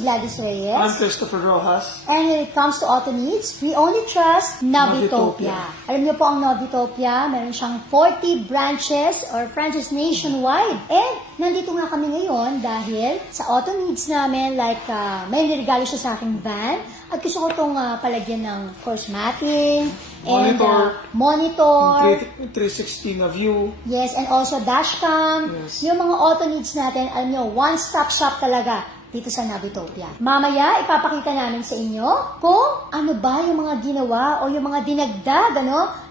si Gladys Reyes. I'm Christopher Rojas. And when it comes to auto needs, we only trust Novitopia. Alam niyo po ang Novitopia, meron siyang 40 branches or franchise nationwide. And nandito nga kami ngayon dahil sa auto needs namin, like may niregalo siya sa aking van. At gusto ko itong palagyan ng, of course, mapping. Monitor. And, monitor. 360 na view. Yes, and also dashcam. Yes. Yung mga auto needs natin, alam nyo, one-stop shop talaga dito sa Novitopia. Mamaya, ipapakita namin sa inyo kung ano ba yung mga ginawa o yung mga dinagdag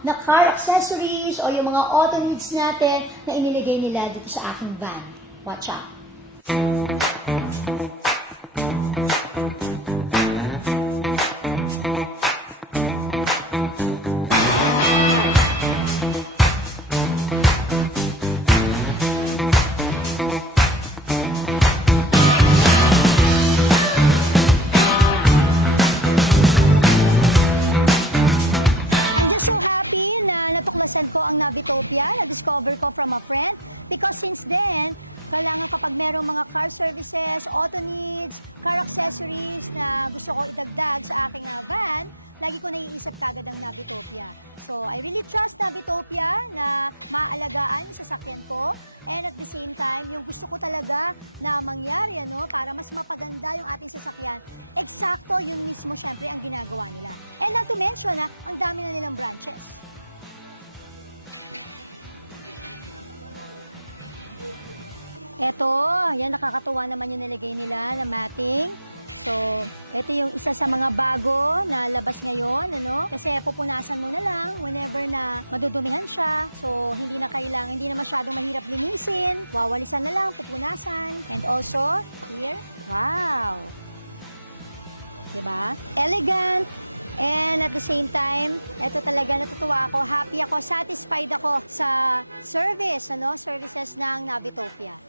na car accessories o yung mga auto needs natin na iniligay nila dito sa aking van. Watch out! Natuklasan ko ang Novitopia, na-discover ko from a friend because since then, kailangan kapag merong mga car services, auto needs, car accessories na gusto ko idagdag sa aking van, lagi ko naiisip kagad ang Novitopia. So, I really trust Novitopia na maaalagaan yung sasakyan ko and at the same time, yung gusto ko talaga na mangyari para mas mapaganda yung ating sasakyan, eksakto yun mismo syempre ang ginagawa nila. And not to mention ang dami na nilang branches. Eto, yan nakakatuwa naman yung nilagay nila na matting. So, ito yung isa sa mga bago na labas ngayon, Kasi pupunasan mo na lang whenever na madudumihan siya. So, hindi na masyadong mahirap linisin. Wawalisan na lang, pupunasan. And also, here, wow! Diba? Elegant. And at the same time, eto talaga natutuwa ako, happy ako, satisfied ako sa services ng Novitopia.